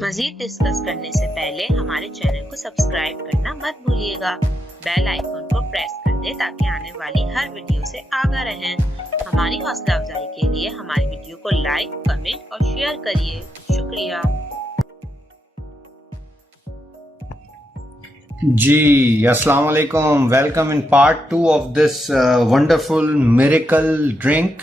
मजीद discuss करने से पहले हमारे चैनल को सब्सक्राइब करना मत भूलिएगा। बेल आइकन को प्रेस कर दें ताकि आने वाली हर वीडियो से आगाह रहें। हमारी हौसला अफजाई के लिए हमारी वीडियो को लाइक, कमेंट और शेयर करिए। शुक्रिया। जी अस्सलाम वालेकुम। Welcome in part 2 of this wonderful miracle drink.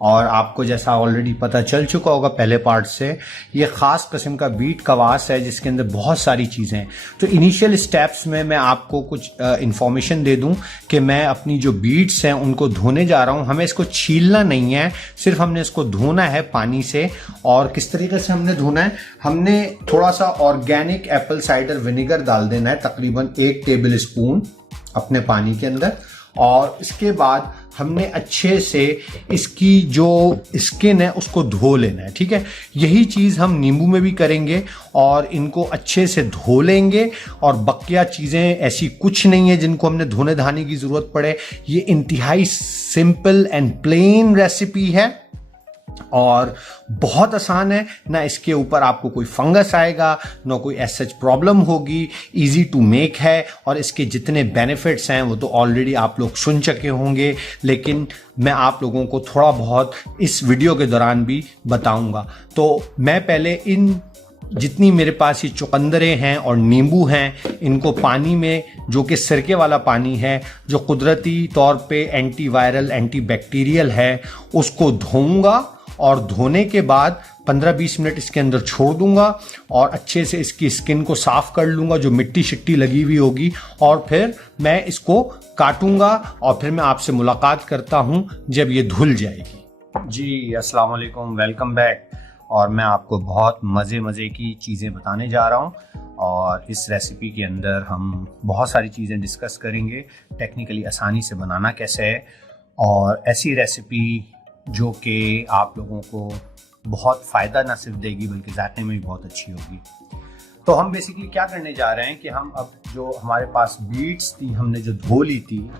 और आपको जैसा ऑलरेडी पता चल चुका होगा पहले पार्ट से, ये खास किस्म का बीट कवास है जिसके अंदर बहुत सारी चीज़ें हैं। तो इनिशियल स्टेप्स में मैं आपको कुछ इंफॉर्मेशन दे दूं कि मैं अपनी जो बीट्स हैं उनको धोने जा रहा हूं। हमें इसको छीलना नहीं है, सिर्फ हमने इसको धोना है पानी से। और किस तरीके से हमने धोना है, हमने थोड़ा सा ऑर्गेनिक एप्पल साइडर विनेगर डाल देना है, तकरीबन 1 टेबल स्पून अपने पानी के अंदर। और इसके बाद हमने अच्छे से इसकी जो स्किन है उसको धो लेना है, ठीक है। यही चीज़ हम नींबू में भी करेंगे और इनको अच्छे से धो लेंगे। और बकिया चीज़ें ऐसी कुछ नहीं है जिनको हमने धोने धाने की ज़रूरत पड़े। ये इंतहाई सिंपल एंड प्लेन रेसिपी है और बहुत आसान है। ना इसके ऊपर आपको कोई फंगस आएगा, ना कोई सच प्रॉब्लम होगी। इजी टू मेक है और इसके जितने बेनिफिट्स हैं वो तो ऑलरेडी आप लोग सुन चुके होंगे, लेकिन मैं आप लोगों को थोड़ा बहुत इस वीडियो के दौरान भी बताऊंगा। तो मैं पहले इन जितनी मेरे पास ये चुकंदरे हैं और नींबू हैं, इनको पानी में, जो कि सिरके वाला पानी है जो कुदरती तौर पे एंटीवायरल एंटीबैक्टीरियल है, उसको धोऊंगा। और धोने के बाद 15-20 मिनट इसके अंदर छोड़ दूंगा और अच्छे से इसकी स्किन को साफ कर लूंगा जो मिट्टी शिट्टी लगी हुई होगी। और फिर मैं इसको काटूंगा और फिर मैं आपसे मुलाकात करता हूं जब ये धुल जाएगी। जी अस्सलाम वालेकुम, वेलकम बैक। और मैं आपको बहुत मज़े की चीज़ें बताने जा रहा हूं। और इस रेसिपी के अंदर हम बहुत सारी चीज़ें डिस्कस करेंगे, टेक्निकली आसानी से बनाना कैसे है, और ऐसी रेसिपी जो कि आप लोगों को बहुत फ़ायदा ना सिर्फ देगी बल्कि ज़ायक़े में भी बहुत अच्छी होगी। तो हम बेसिकली क्या करने जा रहे हैं कि हम अब जो हमारे पास बीट्स थी, हमने जो धो ली थी,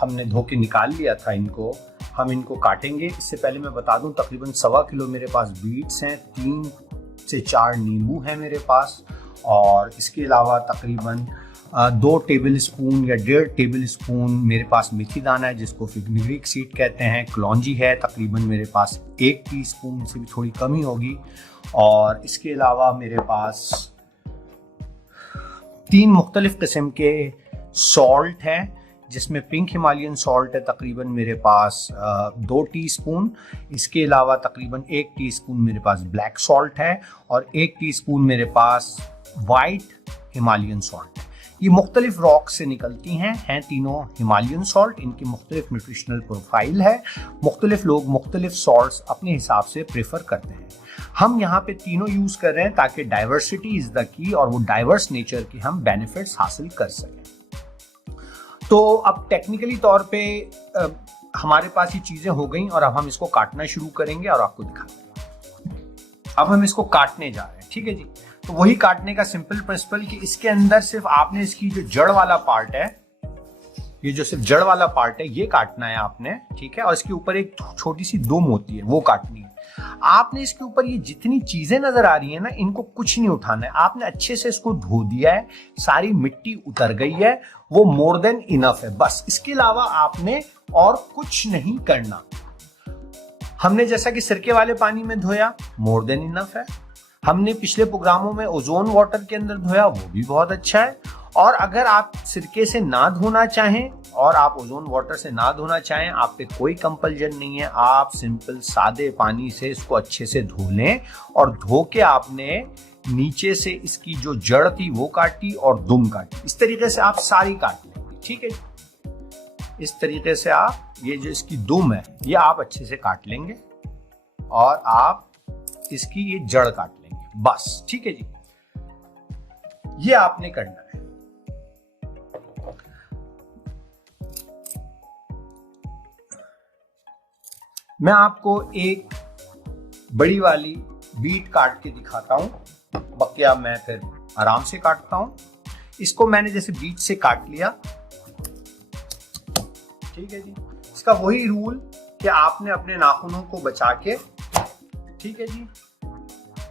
हमने धो के निकाल लिया था इनको, हम इनको काटेंगे। इससे पहले मैं बता दूं तकरीबन 1.25 किलो मेरे पास बीट्स हैं, 3 से 4 नींबू हैं मेरे पास, और इसके अलावा तकरीबन 2 टेबल स्पून या 1.5 टेबल स्पून मेरे पास मेथी दाना है जिसको फिगनिग्रीक सीड कहते हैं। कलौंजी है तकरीबन मेरे पास 1 टीस्पून से भी थोड़ी कम ही होगी। और इसके अलावा मेरे पास 3 मुख्तलिफ किस्म के सॉल्ट हैं जिसमें पिंक हिमालयन सॉल्ट है तकरीबन मेरे पास 2 टीस्पून। इसके अलावा तकरीबन 1 टीस्पून मेरे पास ब्लैक सॉल्ट है और 1 टीस्पून मेरे पास वाइट हिमालयन सॉल्ट है। ये मुख्तलिफ रॉक से निकलती हैं तीनों हिमालयन सॉल्ट। इनकी मुख्तलिफ न्यूट्रिशनल प्रोफाइल है। मुख्तलिफ लोग मुख्तलिफ सॉल्ट्स अपने हिसाब से प्रेफर करते हैं। हम यहाँ पे तीनों यूज कर रहे हैं ताकि डाइवर्सिटी इज द की, और वो डाइवर्स नेचर के हम बेनिफिट्स हासिल कर सकें। तो अब टेक्निकली तौर पे हमारे पास ये चीजें हो गई और अब हम इसको काटना शुरू करेंगे और आपको दिखाएंगे। अब हम इसको काटने जा रहे हैं, ठीक है जी। तो वही काटने का सिंपल प्रिंसिपल कि इसके अंदर सिर्फ आपने इसकी जो जड़ वाला पार्ट है, ये जो सिर्फ जड़ वाला पार्ट है ये काटना है आपने, ठीक है। और इसके ऊपर एक छोटी सी दुम होती है वो काटनी है आपने। इसके ऊपर ये जितनी चीजें नजर आ रही है ना, इनको कुछ नहीं उठाना है आपने। अच्छे से इसको धो दिया है, सारी मिट्टी उतर गई है, वो मोर देन इनफ है। बस इसके अलावा आपने और कुछ नहीं करना। हमने जैसा कि सिरके वाले पानी में धोया, मोर देन इनफ है। हमने पिछले प्रोग्रामों में ओजोन वाटर के अंदर धोया, वो भी बहुत अच्छा है। और अगर आप सिरके से ना धोना चाहें और आप ओजोन वाटर से ना धोना चाहें, आप पे कोई कंपल्जन नहीं है। आप सिंपल सादे पानी से इसको अच्छे से धो लें। और धो के आपने नीचे से इसकी जो जड़ थी वो काटी और दुम काटी। इस तरीके से आप सारी काट लेंगे, ठीक है। इस तरीके से आप ये जो इसकी दुम है ये आप अच्छे से काट लेंगे और आप इसकी ये जड़ काट लेंगे, बस, ठीक है जी। ये आपने करना है। मैं आपको एक बड़ी वाली बीट काट के दिखाता हूं, बकिया मैं फिर आराम से काटता हूं। इसको मैंने जैसे बीट से काट लिया, ठीक है जी। इसका वही रूल कि आपने अपने नाखूनों को बचा के, ठीक है जी।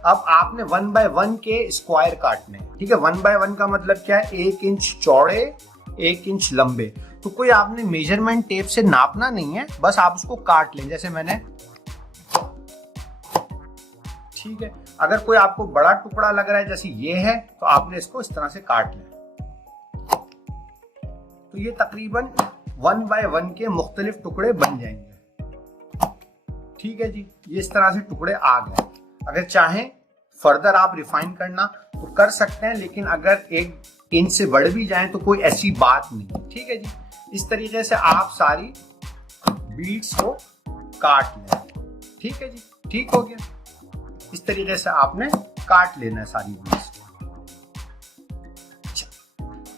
अब आपने 1 बाय 1 के स्क्वायर काटने, ठीक है। 1 बाय 1 का मतलब क्या है, 1 इंच चौड़े 1 इंच लंबे। तो कोई आपने मेजरमेंट टेप से नापना नहीं है, बस आप उसको काट लें जैसे मैंने, ठीक है। अगर कोई आपको बड़ा टुकड़ा लग रहा है जैसे ये है, तो आपने इसको इस तरह से काट लें। तो ये तकरीबन 1 बाय 1 के मुख्तलिफ टुकड़े बन जाएंगे, ठीक है जी। ये इस तरह से टुकड़े आ गए। अगर चाहें फर्दर आप रिफाइन करना तो कर सकते हैं, लेकिन अगर 1 इंच से बढ़ भी जाए तो कोई ऐसी बात नहीं, ठीक है जी। इस तरीके से आप सारी बीड्स को काट लें, ठीक है जी। ठीक हो गया, इस तरीके से आपने काट लेना है सारी बीड्स।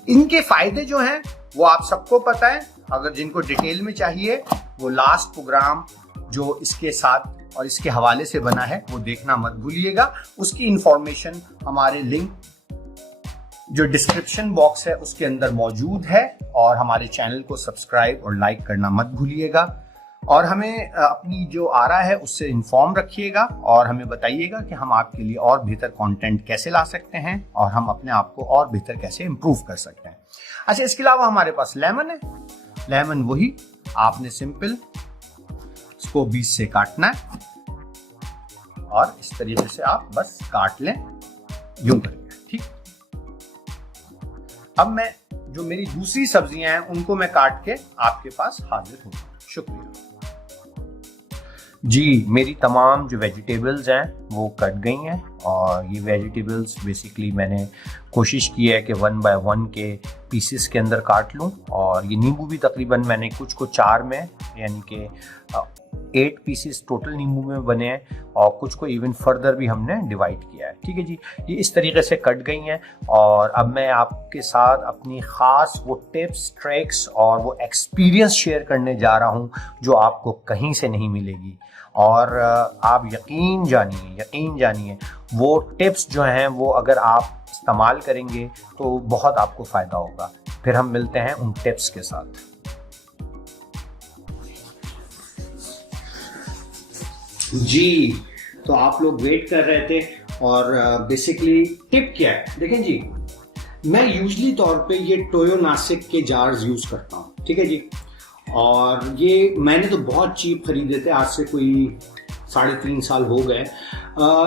इनके फायदे जो हैं वो आप सबको पता है। अगर जिनको डिटेल में चाहिए वो लास्ट प्रोग्राम जो इसके साथ और इसके हवाले से बना है वो देखना मत भूलिएगा। उसकी इंफॉर्मेशन हमारे लिंक जो डिस्क्रिप्शन बॉक्स है उसके अंदर मौजूद है। और हमारे चैनल को सब्सक्राइब और लाइक करना मत भूलिएगा। और हमें अपनी जो आ रहा है उससे इन्फॉर्म रखिएगा और हमें बताइएगा कि हम आपके लिए और बेहतर कंटेंट कैसे ला सकते हैं और हम अपने आप को और बेहतर कैसे इम्प्रूव कर सकते हैं। अच्छा, इसके अलावा हमारे पास लेमन है। लेमन वही आपने सिंपल इसको बीच से काटना है और इस तरीके से आप बस काट लें, यूं करिए, ठीक। अब मैं जो मेरी दूसरी सब्जियां हैं उनको मैं काट के आपके पास हाजिर हूं। शुक्रिया जी। मेरी तमाम जो वेजिटेबल्स हैं वो कट गई हैं और ये वेजिटेबल्स बेसिकली मैंने कोशिश की है कि 1 बाय 1 के पीसेस के अंदर काट लूं। और ये नींबू भी तकरीबन मैंने कुछ को 4 में, यानी कि 8 पीसेस टोटल नींबू में बने हैं और कुछ को इवन फर्दर भी हमने डिवाइड किया है, ठीक है जी। ये इस तरीके से कट गई हैं और अब मैं आपके साथ अपनी ख़ास वो टिप्स, ट्रिक्स और वो एक्सपीरियंस शेयर करने जा रहा हूँ जो आपको कहीं से नहीं मिलेगी। और आप यकीन जानिए वो टिप्स जो हैं वो अगर आप इस्तेमाल करेंगे तो बहुत आपको फ़ायदा होगा। फिर हम मिलते हैं उन टिप्स के साथ। जी, तो आप लोग वेट कर रहे थे और बेसिकली टिप क्या है, देखें जी। मैं यूजली तौर पे ये टोयो नासिक के जार्स यूज करता हूँ, ठीक है जी। और ये मैंने तो बहुत चीप खरीदे थे, आज से कोई 3.5 साल हो गए।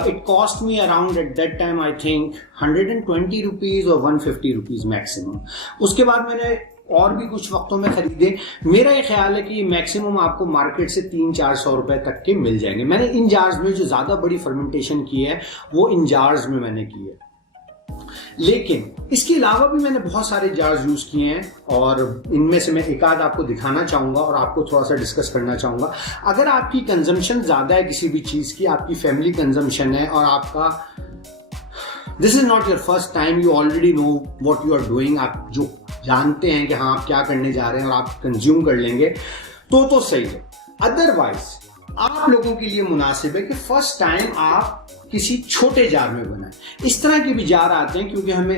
It cost me around at that time I think 120 rupees और 150 रुपीज मैक्सिमम। उसके बाद मैंने और भी कुछ वक्तों में खरीदे। मेरा ये ख्याल है कि ये मैक्सिमम आपको मार्केट से 300-400 रुपए तक के मिल जाएंगे। मैंने इन जार्स में जो ज्यादा बड़ी फर्मेंटेशन की है वो इन जार्स में मैंने की है, लेकिन इसके अलावा भी मैंने बहुत सारे जार्स यूज किए हैं और इनमें से मैं एक आध आपको दिखाना चाहूंगा और आपको थोड़ा सा डिस्कस करना चाहूंगा। अगर आपकी कंजम्पशन ज्यादा है किसी भी चीज की, आपकी फैमिली कंजम्पशन है और आपका this is not your first time, you already know what you are doing, आप जो जानते हैं कि हाँ आप क्या करने जा रहे हैं और आप कंज्यूम कर लेंगे तो सही है। अदरवाइज आप लोगों के लिए मुनासिब है कि फर्स्ट टाइम आप किसी छोटे जार में बनाएं। इस तरह के भी जार आते हैं क्योंकि हमें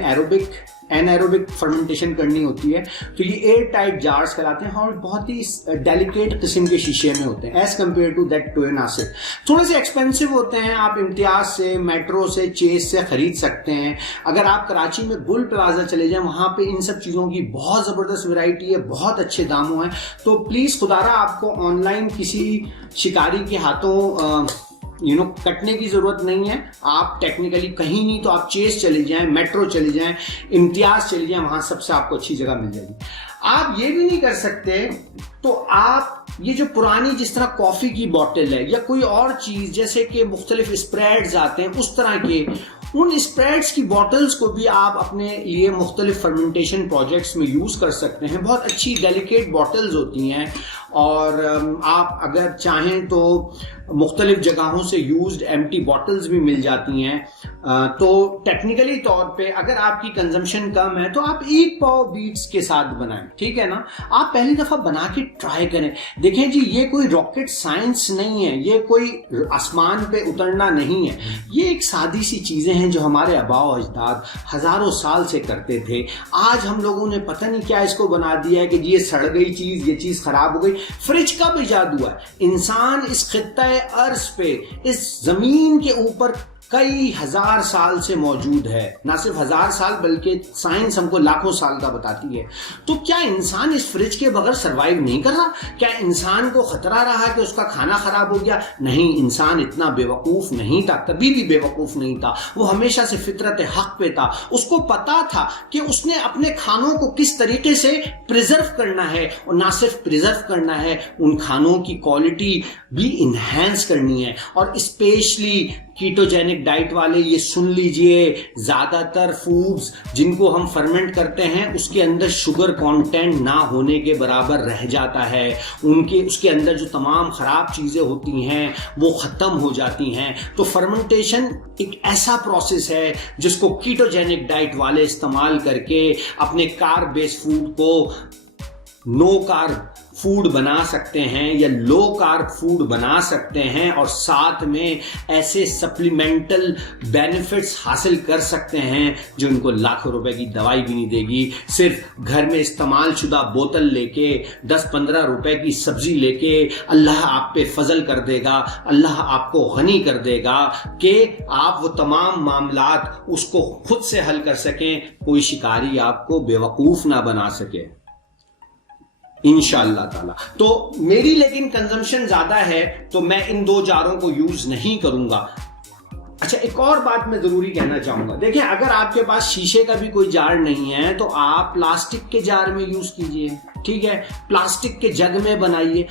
एनारोबिक फर्मेंटेशन करनी होती है, तो ये एयर टाइट जार्स कहलाते हैं और बहुत ही डेलिकेट किस्म के शीशे में होते हैं as compare to that Toyo Nasik. थोड़े से एक्सपेंसिव होते हैं, आप इम्तियाज से, मेट्रो से, चेस से खरीद सकते हैं। अगर आप कराची में बुल प्लाजा चले जाएं, वहां पे इन सब चीजों की बहुत जबरदस्त वैरायटी है, बहुत अच्छे दामों हैं। तो प्लीज खुदारा आपको ऑनलाइन किसी शिकारी के हाथों कटने की जरूरत नहीं है। आप टेक्निकली कहीं नहीं तो आप चेस चले जाएं, मेट्रो चले जाएं, इम्तियाज चले जाएं, वहां सबसे आपको अच्छी जगह मिल जाएगी। आप ये भी नहीं कर सकते तो आप ये जो पुरानी जिस तरह कॉफी की बोतल है या कोई और चीज जैसे कि मुख्तलिफ स्प्रेड्स आते हैं उस तरह के, उन स्प्रेड्स की बॉटल्स को भी आप अपने लिए मुख्तलिफ फर्मेंटेशन प्रोजेक्ट्स में यूज कर सकते हैं। बहुत अच्छी डेलिकेट बॉटल्स होती हैं और आप अगर चाहें तो मुख्तलिफ जगहों से यूज्ड एम्प्टी बॉटल्स भी मिल जाती हैं। तो टेक्निकली तौर पे अगर आपकी कंजम्पशन कम है तो आप 1 पाव बीट्स के साथ बनाएं, ठीक है ना। आप पहली दफा बना के ट्राई करें, देखें जी ये कोई रॉकेट साइंस नहीं है, ये कोई आसमान पे उतरना नहीं है, ये एक सादी सी चीजें हैं जो हमारे आबाओ अजदाद हजारों साल से करते थे। आज हम लोगों ने पता नहीं क्या इसको बना दिया है कि ये सड़ गई चीज, ये चीज खराब हो गई। फ्रिज का भी जादू है। इंसान इस खित्ता अर्ज पे, इस जमीन के ऊपर कई हजार साल से मौजूद है, ना सिर्फ हजार साल बल्कि साइंस हमको लाखों साल का बताती है। तो क्या इंसान इस फ्रिज के बगैर सरवाइव नहीं कर रहा? क्या इंसान को खतरा रहा कि उसका खाना खराब हो गया? नहीं, इंसान इतना बेवकूफ नहीं था, कभी भी बेवकूफ नहीं था। वो हमेशा से फितरत हक पे था। उसको पता था कि उसने अपने खानों को किस तरीके से प्रिजर्व करना है, और ना सिर्फ प्रिजर्व करना है, उन खानों की क्वालिटी भी इन्हेंस करनी है। और स्पेशली कीटोजेनिक डाइट वाले ये सुन लीजिए, ज्यादातर फूड्स जिनको हम फर्मेंट करते हैं उसके अंदर शुगर कंटेंट ना होने के बराबर रह जाता है। उसके अंदर जो तमाम खराब चीजें होती हैं वो खत्म हो जाती हैं। तो फर्मेंटेशन एक ऐसा प्रोसेस है जिसको कीटोजेनिक डाइट वाले इस्तेमाल करके अपने कार्ब बेस्ड फूड को नो कार्ब फूड बना सकते हैं या लो कार्ब फूड बना सकते हैं, और साथ में ऐसे सप्लीमेंटल बेनिफिट्स हासिल कर सकते हैं जो इनको लाखों रुपए की दवाई भी नहीं देगी। सिर्फ घर में इस्तेमाल शुदा बोतल लेके 10-15 रुपए की सब्जी लेके अल्लाह आप पे फजल कर देगा, अल्लाह आपको गनी कर देगा कि आप वो तमाम मामलात उसको खुद से हल कर सकें, कोई शिकारी आपको बेवकूफ ना बना सके इंशाअल्लाह ताला। तो मेरी लेकिन कंजम्पशन ज्यादा है तो मैं इन 2 जारों को यूज नहीं करूंगा। अच्छा, एक और बात मैं जरूरी कहना चाहूंगा, देखिए अगर आपके पास शीशे का भी कोई जार नहीं है तो आप प्लास्टिक के जार में यूज कीजिए, ठीक है, प्लास्टिक के जग में बनाइए।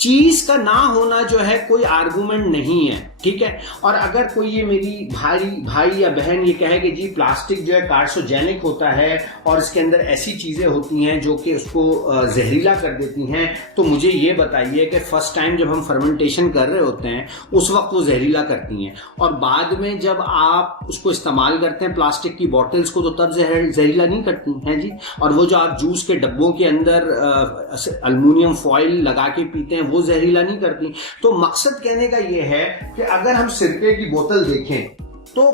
चीज का ना होना जो है कोई आर्गुमेंट नहीं है, ठीक है। और अगर कोई ये मेरी भाई या बहन ये कहे कि जी प्लास्टिक जो है कार्सिनोजेनिक होता है और इसके अंदर ऐसी चीजें होती हैं जो कि उसको जहरीला कर देती हैं, तो मुझे ये बताइए कि फर्स्ट टाइम जब हम फर्मेंटेशन कर रहे होते हैं उस वक्त वो जहरीला करती हैं, और बाद में जब आप उसको इस्तेमाल करते हैं प्लास्टिक की बॉटल्स को, तो तब जहरीला नहीं करती हैं जी। और वो जो आप जूस के डब्बों के अंदर अल्युमिनियम फॉइल लगा के पीते हैं वो जहरीला नहीं करती। तो मकसद कहने का ये है कि अगर हम सिरके की बोतल देखें तो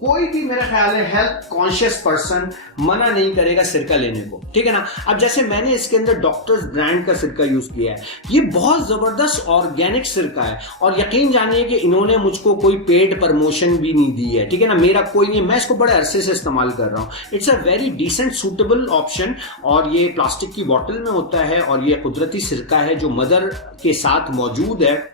कोई भी मेरा ख्याल है हेल्थ कॉन्शियस पर्सन मना नहीं करेगा सिरका लेने को, ठीक है ना। अब जैसे मैंने इसके अंदर डॉक्टर्स ब्रांड का सिरका यूज किया है, ये बहुत जबरदस्त ऑर्गेनिक सिरका है, और यकीन जानिए कि इन्होंने मुझको कोई पेड प्रमोशन भी नहीं दी है, ठीक है ना, मेरा कोई नहीं, मैं इसको बड़े अरसे से इस्तेमाल कर रहा हूं। It's a very decent suitable option, और ये प्लास्टिक की बॉटल में होता है, और ये कुदरती सिरका है जो मदर के साथ मौजूद है।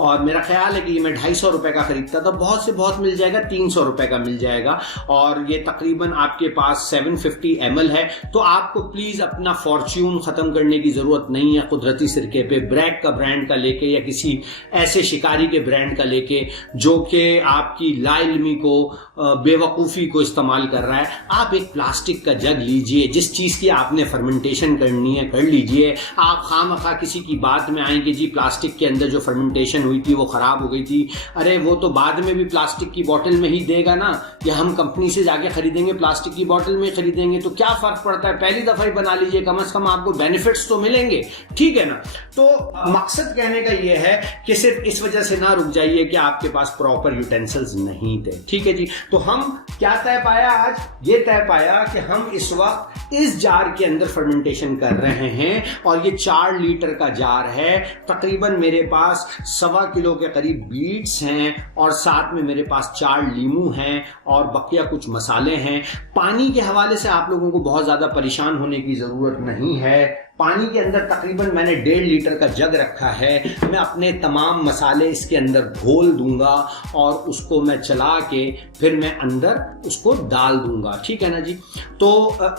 और मेरा ख्याल है कि ये मैं 250 रुपए का खरीदता था, बहुत से बहुत मिल जाएगा 300 रुपए का मिल जाएगा, और ये तकरीबन आपके पास 750 ml है। तो आपको प्लीज अपना फॉर्च्यून खत्म करने की जरूरत नहीं है कुदरती सिरके पे, ब्रैक का ब्रांड का लेके या किसी ऐसे शिकारी के ब्रांड का लेके जो कि आपकी लाइल्मी को बेवकूफी को इस्तेमाल कर रहा है। आप एक प्लास्टिक का जग लीजिए, जिस चीज की आपने फर्मेंटेशन करनी है कर लीजिए। आप खामखा किसी की बात में आएंगे जी प्लास्टिक के अंदर जो फर्मेंटेशन हुई थी वो खराब हो गई थी, अरे वो तो बाद में भी प्लास्टिक की बोतल में ही देगा ना, या हम कंपनी से जाके खरीदेंगे प्लास्टिक की बोतल में खरीदेंगे, तो क्या फर्क पड़ता है, पहली दफा ही बना लीजिए, कम से कम आपको बेनिफिट्स तो मिलेंगे, ठीक है ना। तो मकसद कहने का ये है कि सिर्फ इस वजह से ना रुक जाइए कि आपके पास प्रॉपर यूटेंसिल्स नहीं थे, ठीक है जी। तो हम क्या तय पाया आज, ये तय पाया कि हम इस वक्त इस जार के अंदर फर्मेंटेशन कर रहे हैं, और ये 4 लीटर का जार है। तकरीबन मेरे पास 1.25 किलो के करीब बीट्स हैं, और साथ में मेरे पास 4 लीमू हैं, और बकिया कुछ मसाले हैं। पानी के हवाले से आप लोगों को बहुत ज्यादा परेशान होने की जरूरत नहीं है। पानी के अंदर तकरीबन मैंने 1.5 लीटर का जग रखा है। मैं अपने तमाम मसाले इसके अंदर घोल दूंगा, और उसको मैं चला के फिर मैं अंदर उसको डाल दूंगा, ठीक है ना जी। तो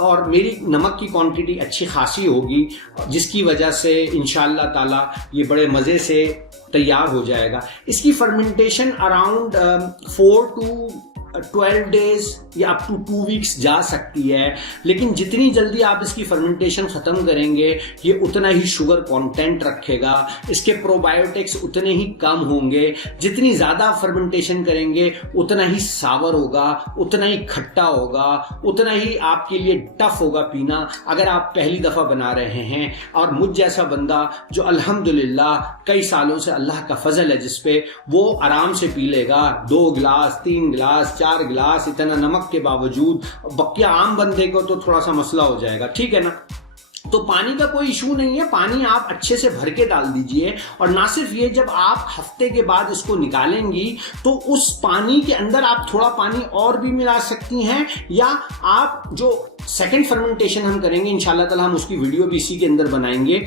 और मेरी नमक की क्वांटिटी अच्छी खासी होगी, जिसकी वजह से इंशाअल्लाह ताला ये बड़े मजे से तैयार हो जाएगा। इसकी फर्मेंटेशन अराउंड 4 to 12 डेज या अप टू 2 वीक्स जा सकती है, लेकिन जितनी जल्दी आप इसकी फर्मेंटेशन खत्म करेंगे ये उतना ही शुगर कंटेंट रखेगा, इसके प्रोबायोटिक्स उतने ही कम होंगे। जितनी ज्यादा फर्मेंटेशन करेंगे उतना ही सावर होगा, उतना ही खट्टा होगा, उतना ही आपके लिए टफ होगा पीना। अगर आप पहली दफा बना रहे हैं, और मुझ जैसा बंदा जो अल्हम्दुलिल्लाह कई सालों से अल्लाह का फजल है जिस पे, वो आराम से पी लेगा 2 गिलास 3 गिलास 4 गिलास, इतना नमक के बावजूद। बकिया आम बंदे को तो थोड़ा सा मसला हो जाएगा, ठीक है ना। तो पानी का कोई इशू नहीं है, पानी आप अच्छे से भर के डाल दीजिए। और ना सिर्फ ये, जब आप हफ्ते के बाद इसको निकालेंगी तो उस पानी के अंदर आप थोड़ा पानी और भी मिला सकती हैं, या आप जो सेकेंड फर्मेंटेशन हम करेंगे इंशाल्लाह ताला, हम उसकी वीडियो भी इसी के अंदर बनाएंगे,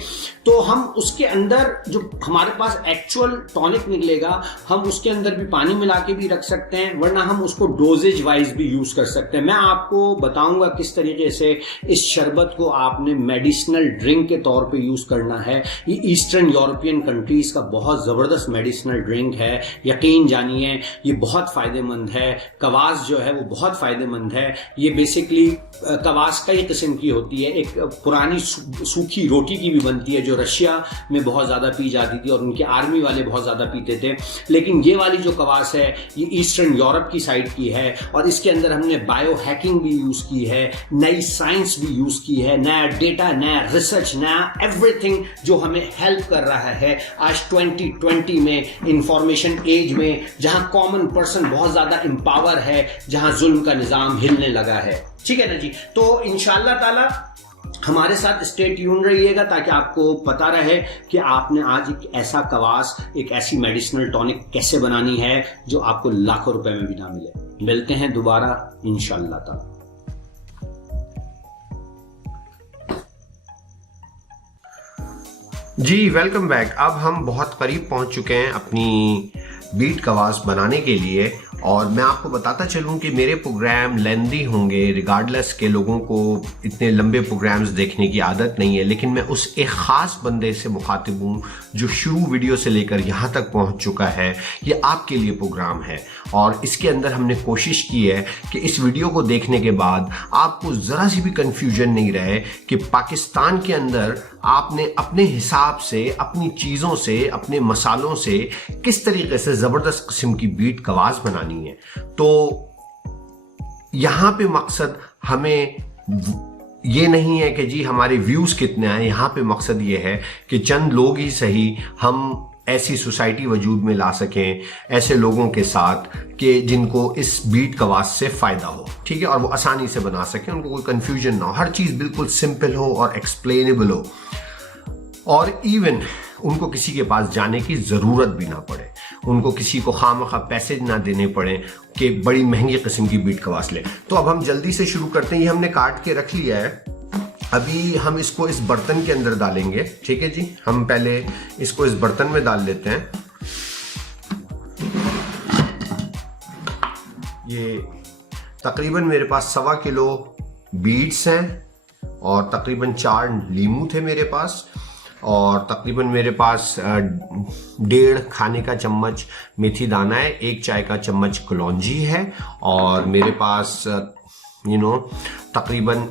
तो हम उसके अंदर जो हमारे पास एक्चुअल टॉनिक निकलेगा हम उसके अंदर भी पानी मिला के भी रख सकते हैं, वरना हम उसको डोजेज वाइज भी यूज कर सकते हैं। मैं आपको बताऊंगा किस तरीके से इस शरबत को आपने मेडिसिनल ड्रिंक के तौर पे यूज करना है। ये ईस्टर्न यूरोपियन कंट्रीज का बहुत जबरदस्त मेडिसिनल ड्रिंक है, यकीन जानिए ये बहुत फायदेमंद है। कवास जो है वो बहुत फायदेमंद है। ये बेसिकली कवास कई किस्म की होती है, एक पुरानी सूखी रोटी की भी बनती है जो रशिया में बहुत ज़्यादा पी जाती थी और उनके आर्मी वाले बहुत ज़्यादा पीते थे, लेकिन ये वाली जो कवास है ये ईस्टर्न यूरोप की साइड की है और इसके अंदर हमने बायो हैकिंग भी यूज़ की है, नई साइंस भी यूज़ की है, नया डेटा, नया रिसर्च, नया एवरीथिंग जो हमें हेल्प कर रहा है आज 2020 में, इंफॉर्मेशन एज में, जहां कॉमन पर्सन बहुत ज़्यादा एम्पावर है, जहां जुल्म का निज़ाम हिलने लगा है। ठीक है ना जी। तो इंशाल्लाह ताला हमारे साथ स्टे ट्यून रहिएगा ताकि आपको पता रहे कि आपने आज एक ऐसा कवास, एक ऐसी मेडिसिनल टॉनिक कैसे बनानी है जो आपको लाखों रुपए में भी ना मिले। मिलते हैं दोबारा इंशाल्लाह ताला। जी वेलकम बैक। अब हम बहुत करीब पहुंच चुके हैं अपनी बीट कवास बनाने के लिए, और मैं आपको बताता चलूं कि मेरे प्रोग्राम लेंदी होंगे रिगार्डलेस के लोगों को इतने लंबे प्रोग्राम्स देखने की आदत नहीं है, लेकिन मैं उस एक ख़ास बंदे से मुखातिब हूं जो शुरू वीडियो से लेकर यहाँ तक पहुँच चुका है। ये आपके लिए प्रोग्राम है और इसके अंदर हमने कोशिश की है कि इस वीडियो को देखने के बाद आपको ज़रा सी भी कन्फ्यूजन नहीं रहे कि पाकिस्तान के अंदर आपने अपने हिसाब से, अपनी चीज़ों से, अपने मसालों से किस तरीके से ज़बरदस्त किस्म की बीट कवास बनानी है। तो यहां पे मकसद हमें ये नहीं है कि जी हमारे व्यूज कितने आए, यहां पे मकसद ये है कि चंद लोग ही सही हम ऐसी सोसाइटी वजूद में ला सकें, ऐसे लोगों के साथ कि जिनको इस बीट कवास से फायदा हो, ठीक है, और वो आसानी से बना सकें, उनको कोई कंफ्यूजन ना हो, हर चीज बिल्कुल सिंपल हो और एक्सप्लेनेबल हो, और इवन उनको किसी के पास जाने की ज़रूरत भी ना पड़े, उनको किसी को खामखा पैसे ना देने पड़े कि बड़ी महंगी किस्म की बीट कवास ले। तो अब हम जल्दी से शुरू करते हैं। ये हमने काट के रख लिया है, अभी हम इसको इस बर्तन के अंदर डालेंगे। ठीक है जी, हम पहले इसको इस बर्तन में डाल लेते हैं। ये तकरीबन मेरे पास 1.25 किलो बीट्स हैं और तकरीबन 4 लीमू थे मेरे पास, और तकरीबन मेरे पास 1.5 खाने का चम्मच मेथी दाना है, 1 चाय का चम्मच कलौंजी है, और मेरे पास तकरीबन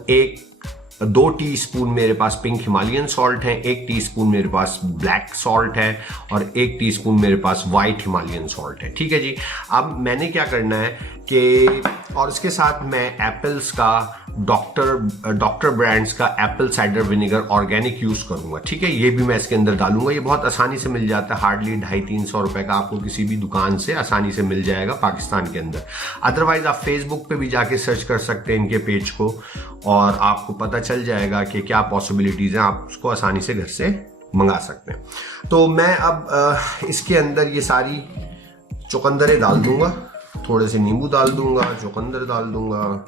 2 टीस्पून मेरे पास पिंक हिमालयन सॉल्ट है, 1 टीस्पून मेरे पास ब्लैक सॉल्ट है और 1 टीस्पून मेरे पास वाइट हिमालयन सॉल्ट है। ठीक है जी। अब मैंने क्या करना है कि, और इसके साथ मैं एप्पल्स का डॉक्टर ब्रांड्स का Apple cider vinegar organic use करूंगा। ठीक है, ये भी मैं इसके अंदर डालूंगा। ये बहुत आसानी से मिल जाता है, हार्डली 250-300 रुपए का आपको किसी भी दुकान से आसानी से मिल जाएगा पाकिस्तान के अंदर। अदरवाइज आप फेसबुक पे भी जाके सर्च कर सकते हैं इनके पेज को, और आपको पता चल जाएगा कि क्या पॉसिबिलिटीज हैं, आप उसको आसानी से घर से मंगा सकते हैं। तो मैं अब इसके अंदर ये सारी चुकंदरें डाल दूंगा, थोड़े से नींबू डाल दूंगा, चुकंदर डाल दूंगा,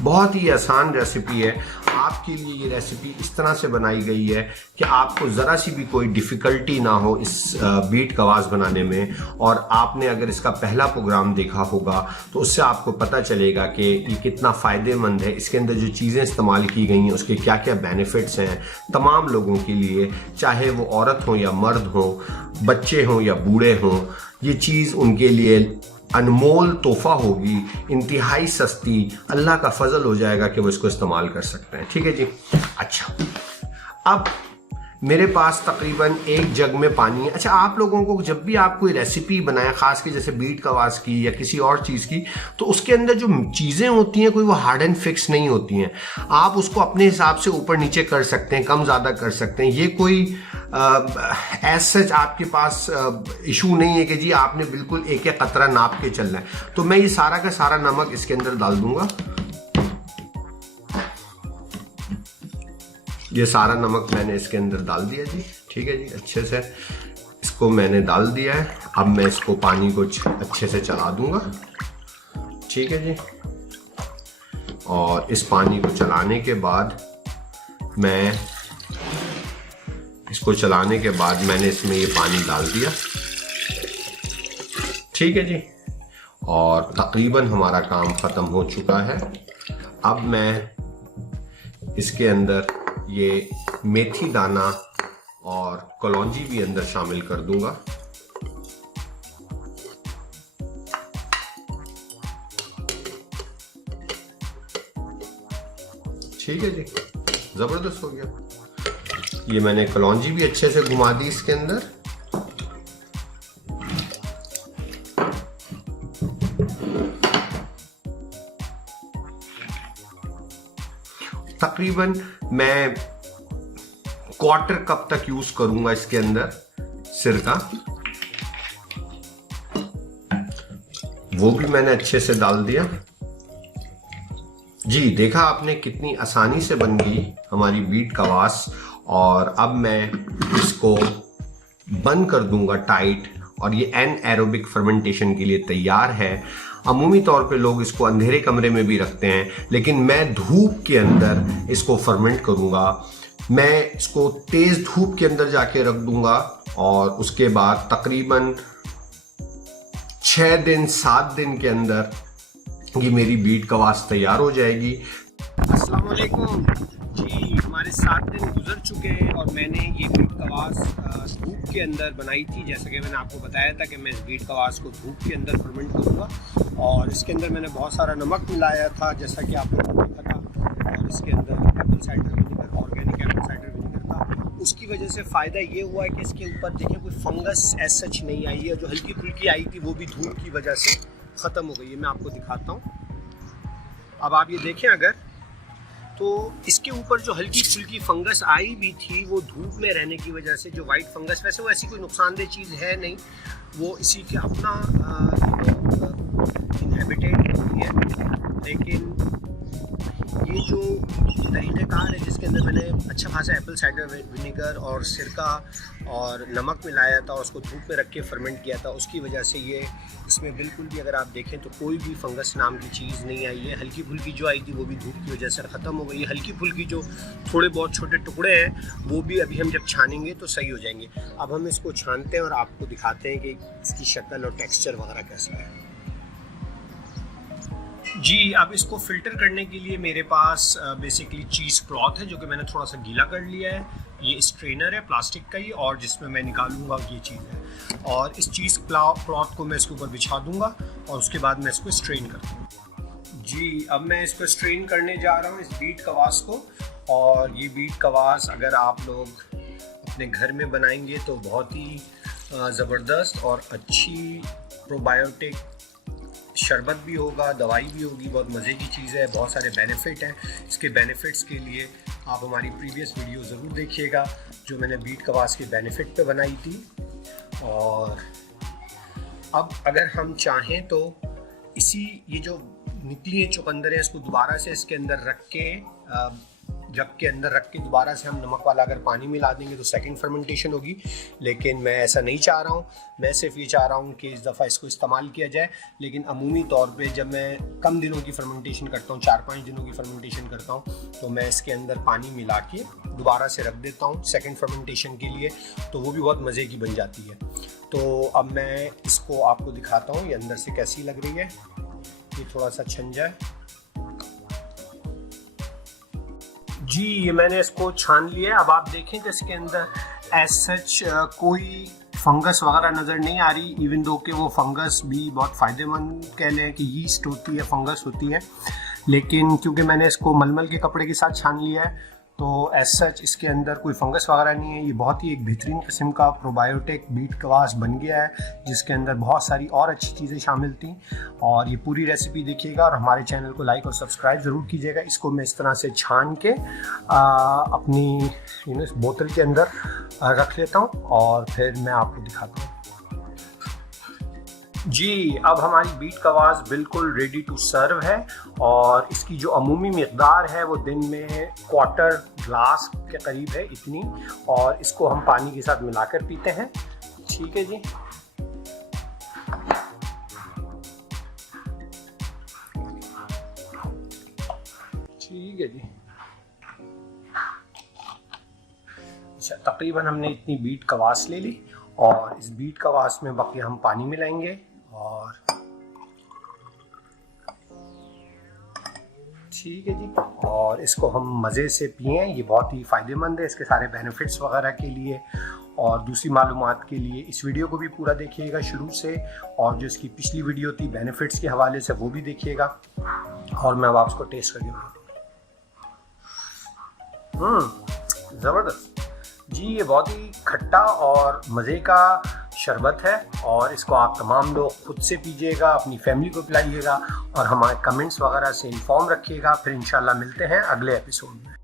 बहुत ही आसान रेसिपी है। आपके लिए ये रेसिपी इस तरह से बनाई गई है कि आपको ज़रा सी भी कोई डिफ़िकल्टी ना हो इस बीट कवास बनाने में, और आपने अगर इसका पहला प्रोग्राम देखा होगा तो उससे आपको पता चलेगा कि ये कितना फ़ायदेमंद है। इसके अंदर जो चीज़ें इस्तेमाल की गई हैं उसके क्या क्या बेनिफिट्स हैं तमाम लोगों के लिए, चाहे वो औरत हो या मर्द हो, बच्चे हों या बूढ़े हों, ये चीज़ उनके लिए अनमोल तोहफा होगी, इंतहाई सस्ती, अल्लाह का फजल हो जाएगा कि वो इसको इस्तेमाल कर सकते हैं। ठीक है जी। अच्छा, अब मेरे पास तकरीबन 1 जग में पानी है। अच्छा, आप लोगों को जब भी आप कोई रेसिपी बनाएं, खास की जैसे बीट कवास की या किसी और चीज़ की, तो उसके अंदर जो चीज़ें होती हैं कोई वो हार्ड एंड फिक्स नहीं होती हैं। आप उसको अपने हिसाब से ऊपर नीचे कर सकते हैं, कम ज़्यादा कर सकते हैं। ये कोई एज सच आपके पास इशू नहीं है कि जी आपने बिल्कुल एक एक कतरा नाप के चलना है। तो मैं ये सारा का सारा नमक इसके अंदर डाल दूंगा। ये सारा नमक मैंने इसके अंदर डाल दिया जी, ठीक है जी। अच्छे से इसको मैंने डाल दिया है। अब मैं इसको पानी को अच्छे से चला दूंगा, ठीक है जी। और इस पानी को चलाने के बाद मैंने इसमें ये पानी डाल दिया, ठीक है जी। और तकरीबन हमारा काम ख़त्म हो चुका है। अब मैं इसके अंदर ये मेथी दाना और कलौंजी भी अंदर शामिल कर दूंगा, ठीक है जी। जबरदस्त हो गया। ये मैंने कलौंजी भी अच्छे से घुमा दी इसके अंदर। तकरीबन मैं क्वार्टर कप तक यूज करूंगा इसके अंदर सिरका। वो भी मैंने अच्छे से डाल दिया जी। देखा आपने कितनी आसानी से बन गई हमारी बीट कवास। और अब मैं इसको बंद कर दूंगा टाइट, और ये एनएरोबिक फर्मेंटेशन के लिए तैयार है। अमूमी तौर पे लोग इसको अंधेरे कमरे में भी रखते हैं, लेकिन मैं धूप के अंदर इसको फर्मेंट करूंगा। मैं इसको तेज धूप के अंदर जाके रख दूंगा और उसके बाद तकरीबन 6 दिन 7 दिन के अंदर ये मेरी बीट कवास तैयार हो जाएगी। अस्सलाम वालेकुम जी। हमारे 7 दिन गुजर चुके हैं और मैंने ये बीट कवास धूप के अंदर बनाई थी। जैसा कि मैंने आपको बताया था कि मैं इस बीट कवास को धूप के अंदर फर्मेंट करूँगा, और इसके अंदर मैंने बहुत सारा नमक मिलाया था जैसा कि आपने देखा था। और इसके अंदर Apple cider vinegar, organic Apple cider vinegar था। उसकी वजह से फ़ायदा ये हुआ है कि इसके ऊपर देखें कोई फंगस एज सच नहीं आई है। जो हल्की फुल्की आई थी वो भी धूप की वजह से ख़त्म हो गई है। मैं आपको दिखाता हूँ। अब आप ये देखें अगर, तो इसके ऊपर जो हल्की फुल्की फंगस आई भी थी वो धूप में रहने की वजह से, जो वाइट फंगस, वैसे वो ऐसी कोई नुकसानदेह चीज़ है नहीं, वो इसी के अपना इनहेबिटेट होती है। लेकिन ये जो तरीक़ेकार है जिसके अंदर मैंने अच्छा खासा एप्पल साइडर विनेगर और सिरका और नमक मिलाया था, उसको धूप में रख के फर्मेंट किया था, उसकी वजह से ये इसमें बिल्कुल भी अगर आप देखें तो कोई भी फंगस नाम की चीज़ नहीं आई है। हल्की फुल्की जो आई थी वो भी धूप की वजह से ख़त्म हो गई है। हल्की फुल्की जो थोड़े बहुत छोटे टुकड़े हैं वो भी अभी हम जब छानेंगे तो सही हो जाएंगे। अब हम इसको छानते हैं और आपको दिखाते हैं कि इसकी शक्ल और टेक्स्चर वगैरह कैसा है जी। अब इसको फ़िल्टर करने के लिए मेरे पास बेसिकली चीज़ क्लॉथ है जो कि मैंने थोड़ा सा गीला कर लिया है। ये स्ट्रेनर है प्लास्टिक का ही, और जिसमें मैं निकालूंगा ये चीज़ है। और इस चीज़ क्लॉथ को मैं इसके ऊपर बिछा दूंगा और उसके बाद मैं इसको स्ट्रेन कर दूँगा जी। अब मैं इसको स्ट्रेन करने जा रहा हूँ इस बीट कवास को। और ये बीट कवास अगर आप लोग अपने घर में बनाएंगे तो बहुत ही ज़बरदस्त और अच्छी प्रोबायोटिक शरबत भी होगा, दवाई भी होगी। बहुत मज़े की चीज़ है, बहुत सारे बेनिफिट हैं। इसके बेनिफिट्स के लिए आप हमारी प्रीवियस वीडियो ज़रूर देखिएगा जो मैंने बीट कवास के बेनिफिट पे बनाई थी। और अब अगर हम चाहें तो ये जो निकली है चुकंदर है, इसको दोबारा से इसके अंदर रख के जग के अंदर रख के दोबारा से हम नमक वाला अगर पानी मिला देंगे तो सेकंड फर्मेंटेशन होगी। लेकिन मैं ऐसा नहीं चाह रहा हूँ। मैं सिर्फ ये चाह रहा हूँ कि इस दफ़ा इसको इस्तेमाल किया जाए। लेकिन अमूमी तौर पे जब मैं कम दिनों की फर्मेंटेशन करता हूँ, 4-5 दिनों की फर्मेंटेशन करता हूँ, तो मैं इसके अंदर पानी मिला के दोबारा से रख देता हूँ सेकंड फर्मेंटेशन के लिए, तो वो भी बहुत मज़े की बन जाती है। तो अब मैं इसको आपको दिखाता हूँ ये अंदर से कैसी लग रही है। ये थोड़ा सा छन जाए जी। ये मैंने इसको छान लिया है। अब आप देखें तो इसके अंदर एज सच कोई फंगस वगैरह नज़र नहीं आ रही। इवन दो कि वो फंगस भी बहुत फ़ायदेमंद कह लें कि यीस्ट होती है, फंगस होती है। लेकिन क्योंकि मैंने इसको मलमल के कपड़े के साथ छान लिया है तो एज सच इसके अंदर कोई फंगस वगैरह नहीं है। ये बहुत ही एक बेहतरीन किस्म का प्रोबायोटिक बीट कवास बन गया है जिसके अंदर बहुत सारी और अच्छी चीज़ें शामिल थी। और ये पूरी रेसिपी देखिएगा और हमारे चैनल को लाइक और सब्सक्राइब ज़रूर कीजिएगा। इसको मैं इस तरह से छान के अपनी बोतल के अंदर रख लेता हूँ और फिर मैं आपको दिखाता हूँ। जी, अब हमारी बीट कवास बिल्कुल रेडी टू सर्व है और इसकी जो अमूमी मिक़दार है वो दिन में क्वार्टर ग्लास के करीब है इतनी, और इसको हम पानी के साथ मिलाकर पीते हैं। ठीक है जी। ठीक है जी। अच्छा, तकरीबन हमने इतनी बीट कवास ले ली और इस बीट कवास में बाकी हम पानी मिलाएंगे और ठीक है जी। और इसको हम मज़े से पिएं, ये बहुत ही फ़ायदेमंद है इसके सारे बेनिफिट्स वगैरह के लिए। और दूसरी मालूमात के लिए इस वीडियो को भी पूरा देखिएगा शुरू से, और जो इसकी पिछली वीडियो थी बेनिफिट्स के हवाले से वो भी देखिएगा। और मैं अब आपको टेस्ट करके बताऊँ। ज़बरदस्त जी, ये बहुत ही खट्टा और मज़े का शरबत है और इसको आप तमाम लोग खुद से पीजिएगा, अपनी फैमिली को पिलाइएगा और हमारे कमेंट्स वगैरह से इन्फॉर्म रखिएगा। फिर इंशाल्लाह मिलते हैं अगले एपिसोड में।